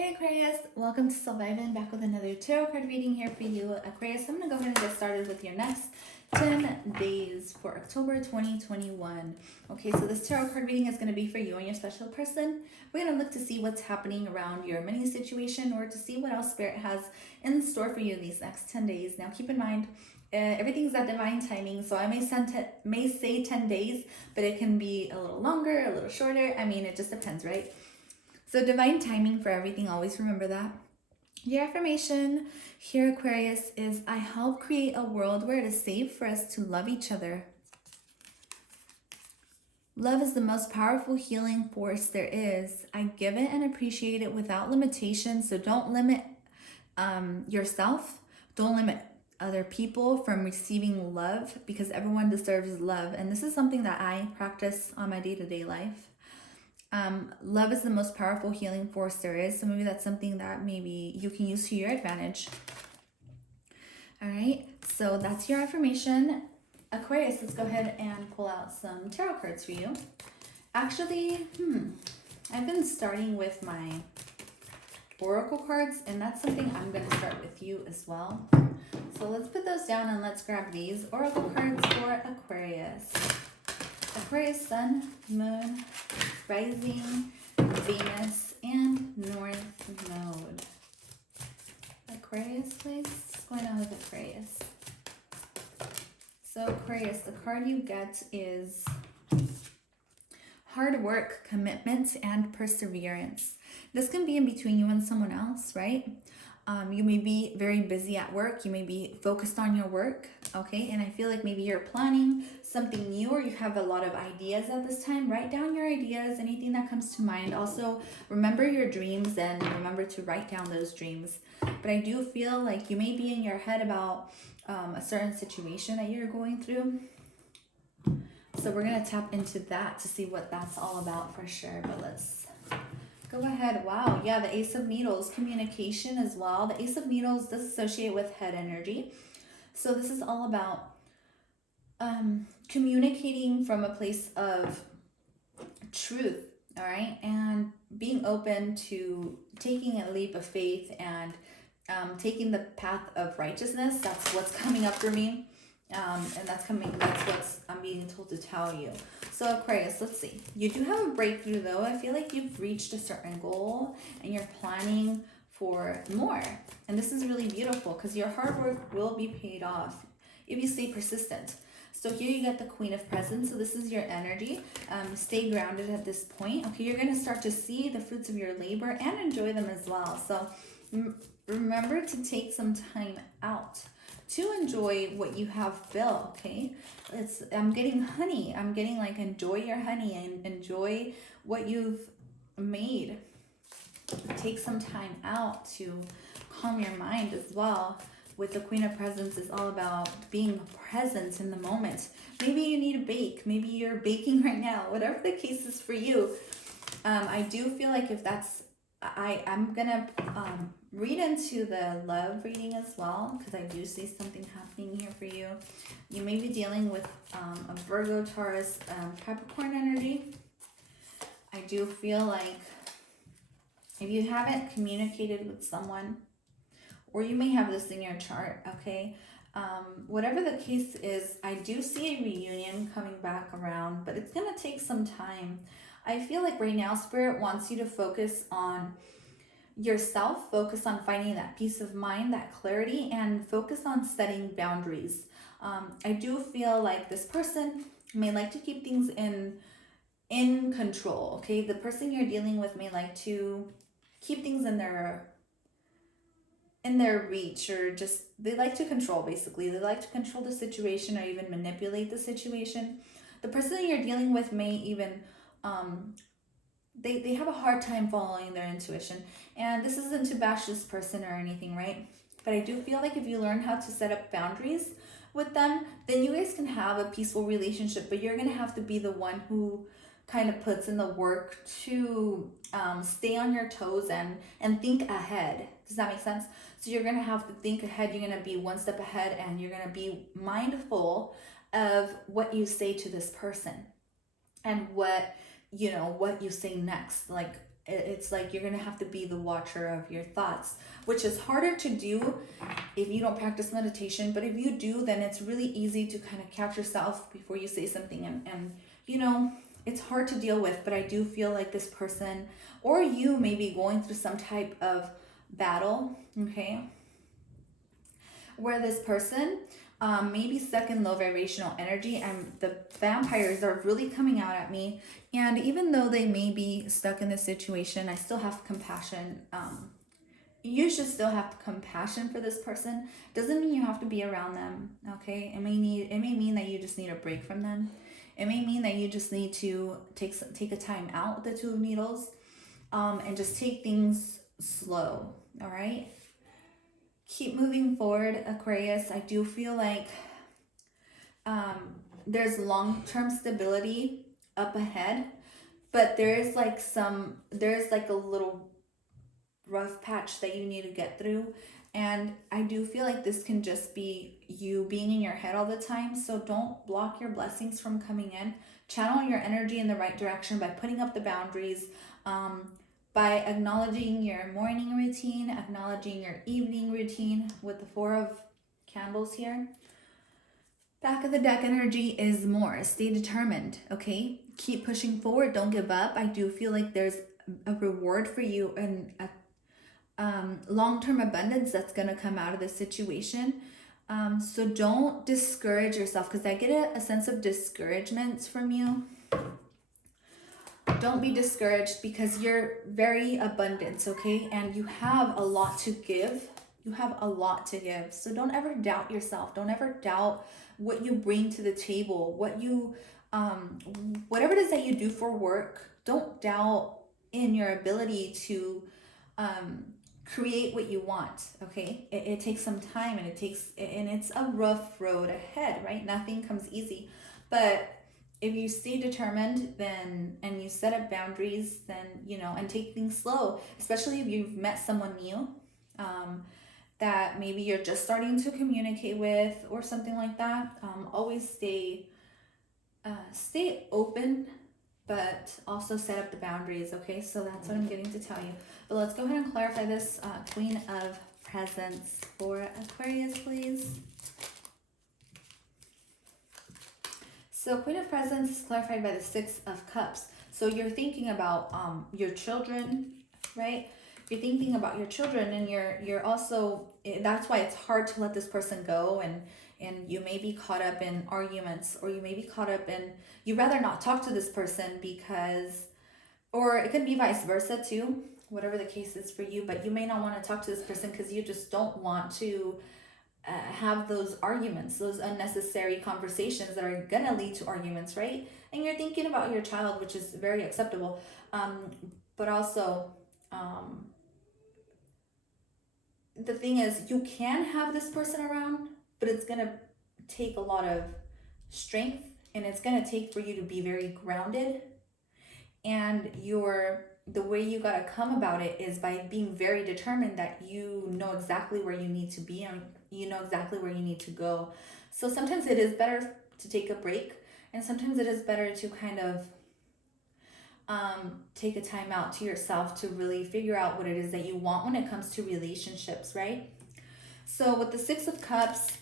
Hey Aquarius, welcome to Surviving, back with another tarot card reading here for you. Aquarius, I'm going to go ahead and get started with your next 10 days for October 2021. Okay, so this tarot card reading is going to be for you and your special person. We're going to look to see what's happening around your money situation or to see what else Spirit has in store for you in these next 10 days. Now keep in mind, everything's at divine timing, so I may say 10 days, but it can be a little longer, a little shorter. I mean, it just depends, right? So divine timing for everything, always remember that. Your affirmation here, Aquarius, is I help create a world where it is safe for us to love each other. Love is the most powerful healing force there is. I give it and appreciate it without limitation. So don't limit yourself. Don't limit other people from receiving love, because everyone deserves love. And this is something that I practice on my day-to-day life. Love is the most powerful healing force there is. So maybe that's something that maybe you can use to your advantage. All right, so that's your affirmation. Aquarius, let's go ahead and pull out some tarot cards for you. Actually, I've been starting with my oracle cards, and that's something I'm going to start with you as well. So let's put those down and let's grab these oracle cards for Aquarius. Aquarius Sun, Moon, Rising, Venus, and North Node. Aquarius, please. What's going on with Aquarius? So Aquarius, the card you get is hard work, commitment, and perseverance. This can be in between you and someone else, right? You may be very busy at work. You may be focused on your work, okay? And I feel like maybe you're planning something new, or you have a lot of ideas at this time. Write down your ideas, anything that comes to mind. Also, remember your dreams and remember to write down those dreams. But I do feel like you may be in your head about a certain situation that you're going through. So we're going to tap into that to see what that's all about for sure. But let's go ahead. Wow. Yeah, the Ace of Needles, communication as well. The Ace of Needles does associate with head energy. So this is all about communicating from a place of truth, all right? And being open to taking a leap of faith and taking the path of righteousness. That's what's coming up for me. And that's what I'm being told to tell you. So Aquarius, let's see. You do have a breakthrough though. I feel like you've reached a certain goal and you're planning for more. And this is really beautiful because your hard work will be paid off if you stay persistent. So here you get the Queen of Presents. So this is your energy. Stay grounded at this point. Okay, you're going to start to see the fruits of your labor and enjoy them as well. So remember to take some time out to enjoy what you have built, okay? I'm getting honey. I'm getting like enjoy your honey and enjoy what you've made. Take some time out to calm your mind as well. With the Queen of Presents, is all about being present in the moment. Maybe you need to bake. Maybe you're baking right now. Whatever the case is for you. I do feel like if that's, I'm gonna read into the love reading as well, because I do see something happening here for you. You may be dealing with a Virgo, Taurus, Capricorn energy. I do feel like if you haven't communicated with someone, or you may have this in your chart, okay? Whatever the case is, I do see a reunion coming back around, but it's gonna take some time. I feel like right now Spirit wants you to focus on yourself, focus on finding that peace of mind, that clarity, and focus on setting boundaries. I do feel like this person may like to keep things in control, okay? The person you're dealing with may like to keep things in their reach, or just they like to control. Basically, they like to control the situation or even manipulate the situation. The person you're dealing with may even they have a hard time following their intuition. And this isn't to bash this person or anything, right? But I do feel like if you learn how to set up boundaries with them, then you guys can have a peaceful relationship. But you're gonna have to be the one who kind of puts in the work to stay on your toes and think ahead. Does that make sense? So you're gonna have to think ahead. You're gonna be one step ahead, and you're gonna be mindful of what you say to this person and what you say next. Like, it's like you're going to have to be the watcher of your thoughts, which is harder to do if you don't practice meditation. But if you do, then it's really easy to kind of catch yourself before you say something. And you know, it's hard to deal with, but I do feel like this person or you may be going through some type of battle, okay, where this person may be stuck in low vibrational energy, and the vampires are really coming out at me. And even though they may be stuck in this situation, I still have compassion. You should still have compassion for this person. Doesn't mean you have to be around them, okay? It may mean that you just need a break from them. It may mean that you just need to take a time out with the Two of Needles, and just take things slow, all right? Keep moving forward, Aquarius. I do feel like there's long-term stability up ahead, but there's like a little rough patch that you need to get through. And I do feel like this can just be you being in your head all the time. So don't block your blessings from coming in. Channel your energy in the right direction by putting up the boundaries, by acknowledging your morning routine, acknowledging your evening routine with the Four of Candles here. Back of the deck energy is more. Stay determined, okay? Keep pushing forward. Don't give up. I do feel like there's a reward for you and a long-term abundance that's going to come out of this situation. So don't discourage yourself, because I get a sense of discouragement from you. Don't be discouraged, because you're very abundant, okay? And you have a lot to give. You have a lot to give. So don't ever doubt yourself. Don't ever doubt what you bring to the table, what you, whatever it is that you do for work. Don't doubt in your ability to create what you want, okay? It takes some time, and it's a rough road ahead, right? Nothing comes easy. But if you stay determined, then, and you set up boundaries, then, you know, and take things slow, especially if you've met someone new, that maybe you're just starting to communicate with or something like that. Always stay open, but also set up the boundaries, okay? So that's what I'm getting to tell you. But let's go ahead and clarify this Queen of Presents for Aquarius, please. So Queen of Presents is clarified by the Six of Cups. So you're thinking about your children, right? You're thinking about your children, and you're also, that's why it's hard to let this person go, and you may be caught up in arguments, or you may be caught up in, you'd rather not talk to this person because, or it could be vice versa too, whatever the case is for you, but you may not want to talk to this person because you just don't want to have those arguments, those unnecessary conversations that are gonna lead to arguments, right? And you're thinking about your child, which is very acceptable, but also the thing is, you can have this person around, but it's gonna take a lot of strength, and it's gonna take for you to be very grounded. And the way you gotta come about it is by being very determined that you know exactly where you need to be, and you know exactly where you need to go. So sometimes it is better to take a break, and sometimes it is better to kind of take a time out to yourself to really figure out what it is that you want when it comes to relationships, right? So with the Six of Cups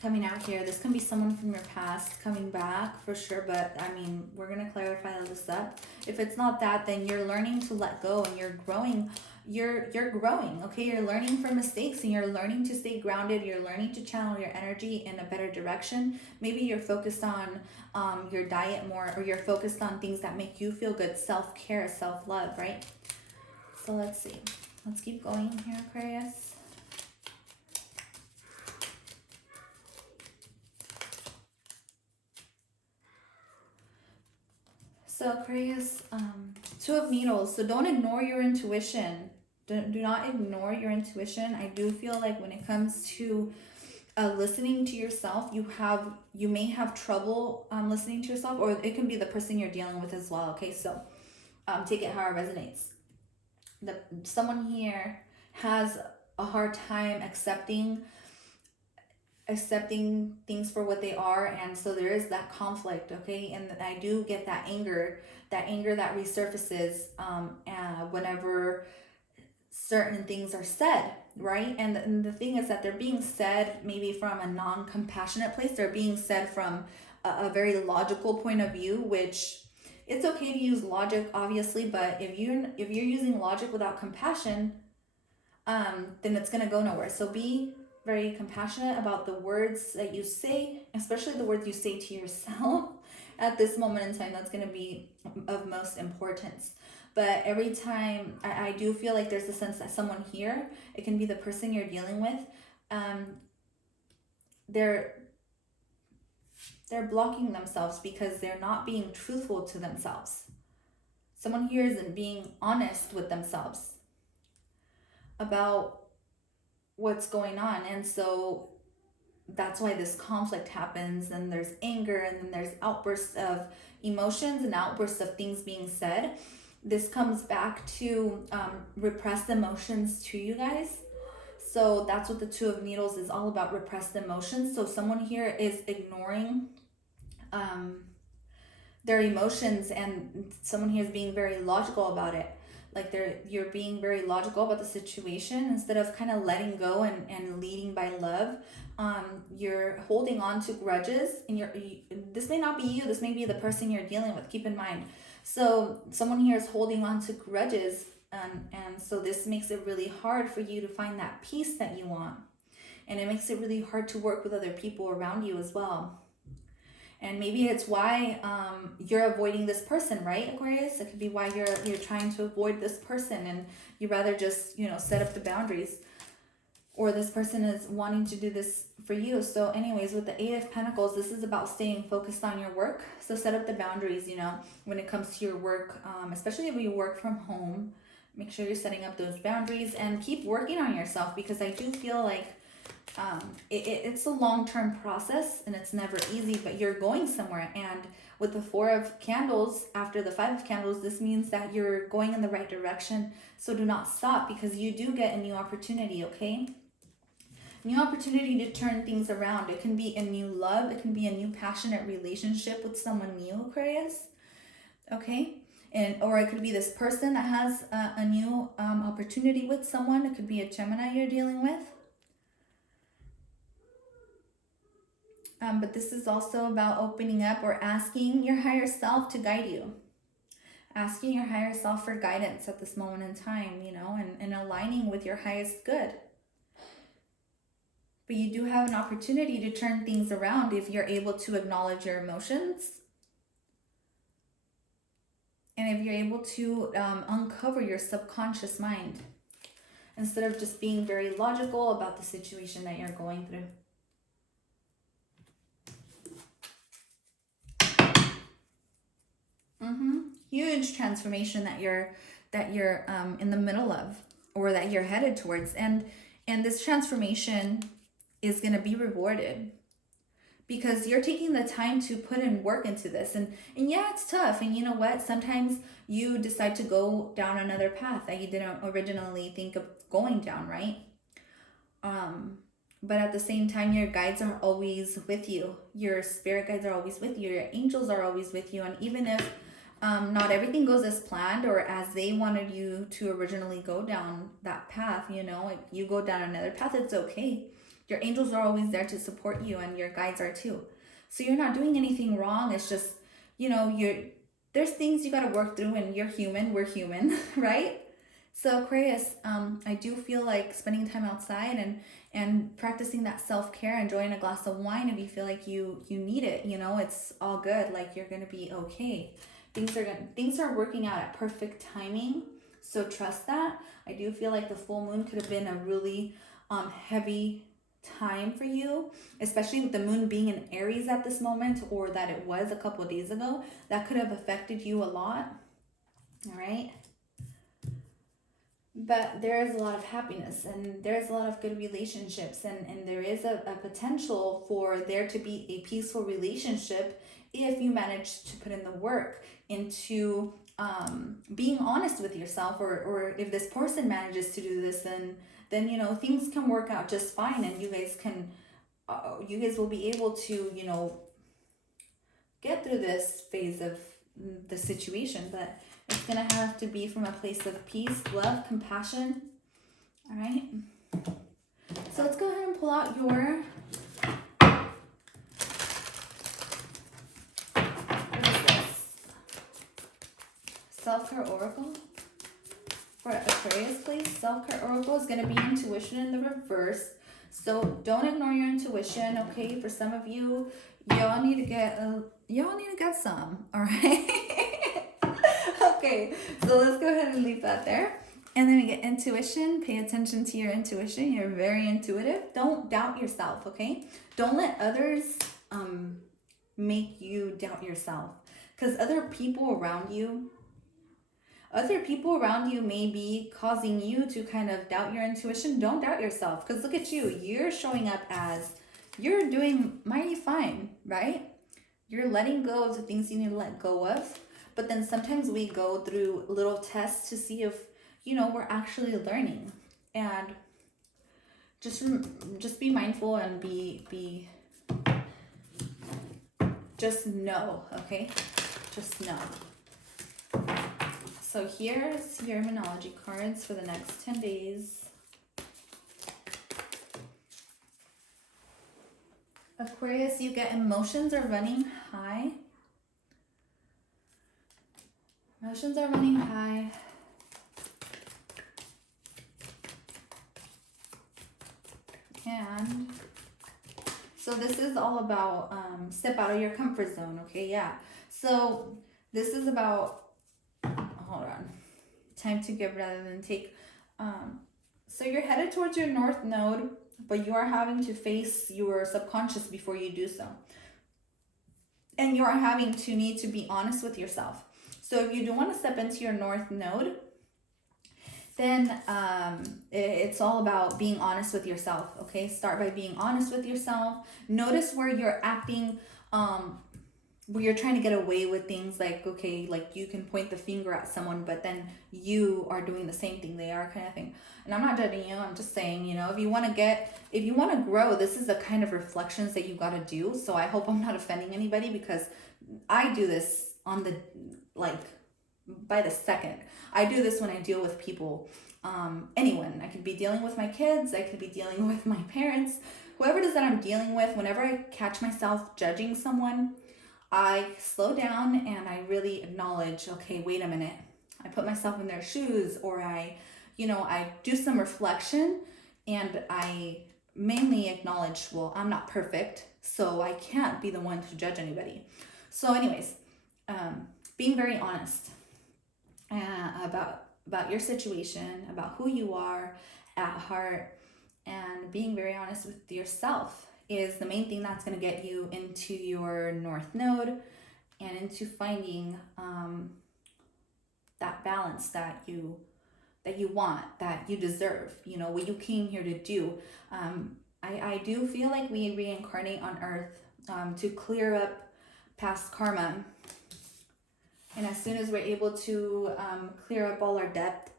coming out here, this can be someone from your past coming back for sure, but I mean, we're going to clarify all this up. If it's not that, then you're learning to let go, and you're growing. You're growing, okay? You're learning from mistakes, and you're learning to stay grounded. You're learning to channel your energy in a better direction. Maybe you're focused on your diet more, or you're focused on things that make you feel good, self-care, self-love, right? So let's see. Let's keep going here, Aquarius. So Aquarius, Two of Needles. So don't ignore your intuition. Do not ignore your intuition. I do feel like when it comes to listening to yourself, you may have trouble listening to yourself, or it can be the person you're dealing with as well. Okay, so take it how it resonates. Someone here has a hard time accepting accepting things for what they are, and so there is that conflict, okay? And I do get that anger that resurfaces whenever certain things are said, right? And the thing is that they're being said maybe from a non-compassionate place. They're being said from a very logical point of view, which it's okay to use logic, obviously, but if you're using logic without compassion, then it's gonna go nowhere. So be very compassionate about the words that you say, especially the words you say to yourself at this moment in time. That's gonna be of most importance. But every time I do feel like there's a sense that someone here, it can be the person you're dealing with, they're blocking themselves because they're not being truthful to themselves. Someone here isn't being honest with themselves about what's going on. And so that's why this conflict happens, and there's anger, and then there's outbursts of emotions and outbursts of things being said. This comes back to repressed emotions to you guys. So that's what the Two of Needles is all about, repressed emotions. So someone here is ignoring their emotions, and someone here is being very logical about it. Like you're being very logical about the situation instead of kind of letting go and leading by love. You're holding on to grudges, and this may not be you, this may be the person you're dealing with, keep in mind. So someone here is holding on to grudges, and so this makes it really hard for you to find that peace that you want. And it makes it really hard to work with other people around you as well. And maybe it's why you're avoiding this person, right, Aquarius? It could be why you're trying to avoid this person, and you rather just, set up the boundaries. Or this person is wanting to do this for you. So anyways, with the Eight of Pentacles, this is about staying focused on your work. So set up the boundaries, when it comes to your work, especially if you work from home. Make sure you're setting up those boundaries and keep working on yourself, because I do feel like it's a long-term process and it's never easy, but you're going somewhere. And with the Four of Candles after the Five of Candles, this means that you're going in the right direction. So do not stop, because you do get a new opportunity, okay? New opportunity to turn things around. It can be a new love. It can be a new passionate relationship with someone new, Aquarius. Okay? Or it could be this person that has a new opportunity with someone. It could be a Gemini you're dealing with. But this is also about opening up or asking your higher self to guide you. Asking your higher self for guidance at this moment in time, and aligning with your highest good. But you do have an opportunity to turn things around if you're able to acknowledge your emotions. And if you're able to uncover your subconscious mind, instead of just being very logical about the situation that you're going through. Huge transformation that you're in the middle of, or that you're headed towards. And this transformation is going to be rewarded, because you're taking the time to put in work into this. And yeah, it's tough. And you know what? Sometimes you decide to go down another path that you didn't originally think of going down, right? But at the same time, your guides are always with you. Your spirit guides are always with you. Your angels are always with you. And even if not everything goes as planned or as they wanted you to originally go down that path, you go down another path, it's okay. Your angels are always there to support you, and your guides are too. So you're not doing anything wrong. It's just, there's things you got to work through, and you're human. We're human, right? So Aquarius, I do feel like spending time outside and practicing that self-care, enjoying a glass of wine if you feel like you need it, it's all good. Like, you're going to be okay. Things are working out at perfect timing. So trust that. I do feel like the full moon could have been a really heavy time for you, especially with the moon being in Aries at this moment, or that it was a couple of days ago. That could have affected you a lot. All right. But there is a lot of happiness, and there's a lot of good relationships, and there is a potential for there to be a peaceful relationship if you manage to put in the work into being honest with yourself, or if this person manages to do this, then things can work out just fine, and you guys can you guys will be able to, you know, get through this phase of the situation, but it's gonna have to be from a place of peace, love, compassion. All right. So let's go ahead and pull out your Self-Care Oracle for Aquarius, please. Self-Care Oracle is going to be intuition in the reverse. So don't ignore your intuition, okay? For some of you, y'all need to get some, all right? Okay, so let's go ahead and leave that there. And then we get intuition. Pay attention to your intuition. You're very intuitive. Don't doubt yourself, okay? Don't let others make you doubt yourself, because other people around you may be causing you to kind of doubt your intuition. Don't doubt yourself, because look at you. You're showing up as you're doing mighty fine, right? You're letting go of the things you need to let go of. But then sometimes we go through little tests to see if, you know, we're actually learning. And just be mindful and just know, okay? Just know. So here's your Monology cards for the next 10 days. Aquarius, you get emotions are running high. Emotions are running high. And so this is all about step out of your comfort zone, okay? Yeah. So this is about, hold on, time to give rather than take. So you're headed towards your North Node, but you are having to face your subconscious before you do so. And you are having to need to be honest with yourself. So if you do want to step into your North Node, then it's all about being honest with yourself, okay? Start by being honest with yourself. Notice where you're acting, where you're trying to get away with things, like, okay, like you can point the finger at someone, but then you are doing the same thing they are, kind of thing. And I'm not judging you, I'm just saying, you know, if you want to grow, this is the kind of reflections that you got to do. So I hope I'm not offending anybody, because I do this on the, like, by the second. I do this when I deal with people, anyone. I could be dealing with my kids, I could be dealing with my parents, whoever it is that I'm dealing with. Whenever I catch myself judging someone, I slow down and I really acknowledge, okay, wait a minute. I put myself in their shoes, or I do some reflection, and I mainly acknowledge, well, I'm not perfect, so I can't be the one to judge anybody. So anyways, being very honest about your situation, about who you are at heart, and being very honest with yourself is the main thing that's going to get you into your North Node and into finding that balance that you want, that you deserve, you know, what you came here to do. I do feel like we reincarnate on Earth to clear up past karma. And as soon as we're able to clear up all our debt,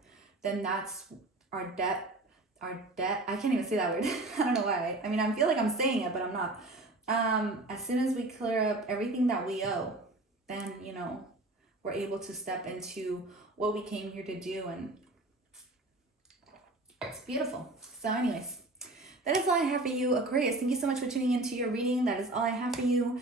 then that's our debt. I can't even say that word. I don't know why. I mean, I feel like I'm saying it, but I'm not. As soon as we clear up everything that we owe, then, you know, we're able to step into what we came here to do. And it's beautiful. So anyways, that is all I have for you, Aquarius. Thank you so much for tuning into your reading. That is all I have for you.